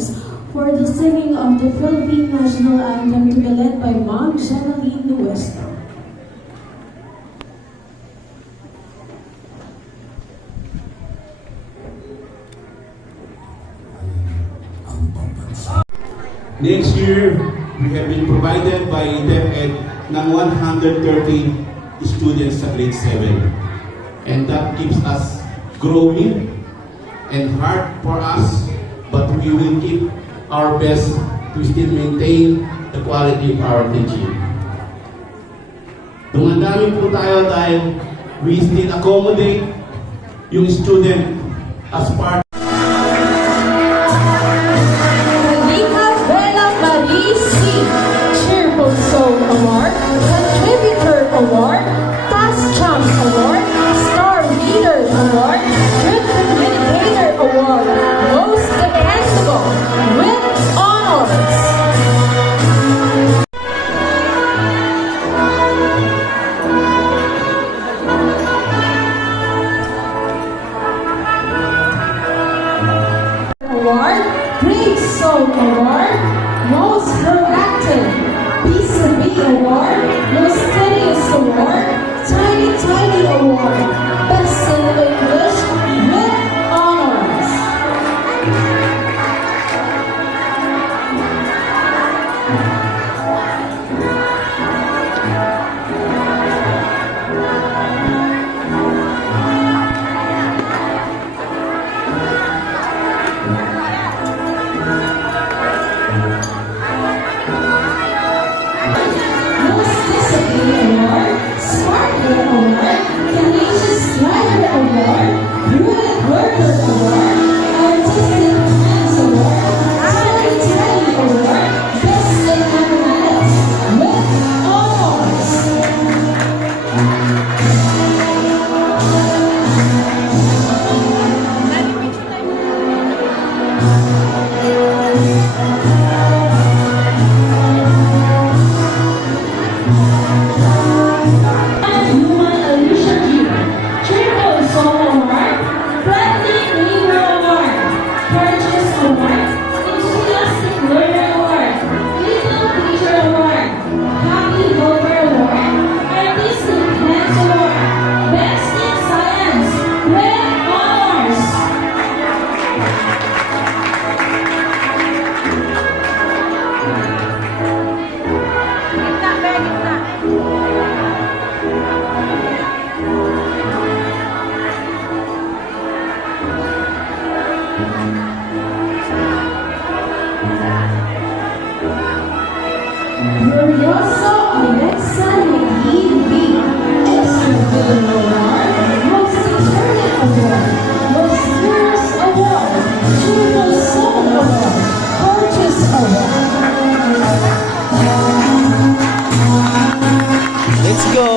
students for the singing of the Philippine National Anthem to be led by Ma'am Jenaline Nuestro. Next year, we have been provided by DepEd ng 130 students sa grade 7. And that keeps us growing and hard for us, but we will keep our best to still maintain the quality of our teaching. Dumadami po tayo dahil we still accommodate yung student as part. Cheerful Soul Award, Contributor Award, Past Champ Award, Star Leader Award, Good Communicator Award, Most Dependable, with honors. Award, Great Soul Award, Most Proactive, B2B Award, Most Studious Award, Tiny Tiny Award, Best in English, with honors. Most Discipline Award, Smart Girl Award, Tenacious Driver Award, Prudent Worker Award, Artistic Hands Award, Tiny Tiny Award, Best in Mathematics, with honors. Human Alicia G, Cheerful Soul Award, Friendly Neighbor Award, Courageous Award, Enthusiastic Learner Award, Little Teacher Award, Happy Helper Award, Artistic Hands Award, Best in Science, with honors. Glorioso Alexa Levine B, Extra Award, Most Determined Award, Most Fearless Award, Cheerful Soul Award, Courageous Award. Let's go!